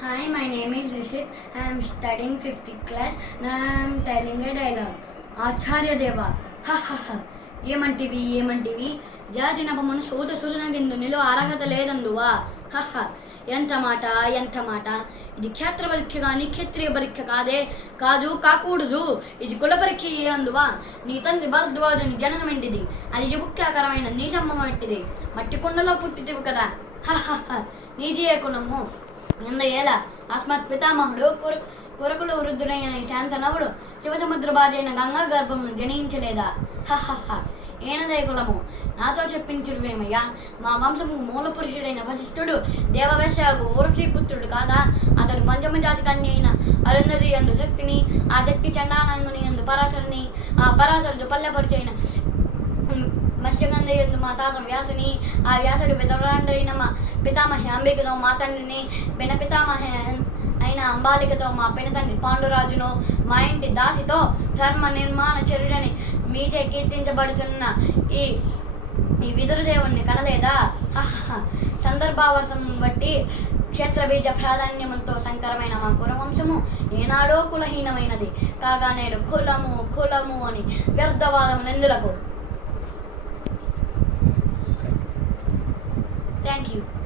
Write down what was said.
Hi, my name is Rishit. I am studying 5th class. Now I am telling a dialogue. Acharya Deva. Ha ha ha. ఏమంటివి జాతినపమును సూదసుదునగిందునిలో అర్హత లేదందువా హహ ఎంత మాట ఇది క్షేత్ర పరీక్ష కానీ క్షత్రియ పరీక్ష కాదు కాకూడదు ఇది కుల పరీక్ష అందువా నీ తండ్రి భరద్వాజుని జననమెంటిది అది యుక్తాకరమైన నీచమ్మ వంటిది మట్టి కుండలో పుట్టితివి కదా హహ నీది ఏ కులము ఎందయేళ అస్మత్ పితామహుడు కొరకుల వృద్ధుడైన శాంతనవుడు శివసముద్ర భార్యైన గంగా గర్భమును జనించలేదా హహ ఏనదే కులము నాతో చెప్పించుడువేమయ్యా మా వంశము మూల పురుషుడైన వశిష్ఠుడు దేవవేశకు ఊర్వశీపుత్రుడు కాదా అతడు పంచమజాతి కన్య అయిన అరుంధతి యందు శక్తిని ఆ శక్తి చండానంగుని యందు పరాశరుని ఆ పరాశరుడు పల్లెపరిచైన మత్స్యగంధ యందు మా తాత వ్యాసుని ఆ వ్యాసుడు విధవరాండైన మా పితామహి అంబికతో మా తండ్రిని పిన పితామహ అయిన అంబాలికతో మా పినతండ్రి పాండురాజును మా ఇంటి దాసితో ధర్మ నిర్మాణ చర్యని మీచే కీర్తించబడుతున్న ఈ విదురుదేవుణ్ణి కనలేదా సందర్భావసం బట్టి క్షేత్రబీజ ప్రాధాన్యముతో సంకరమైన మా కులవంశము ఏనాడో కులహీనమైనది కాగా నేడు కులము అని వ్యర్థవాదములెందులకు. Thank you.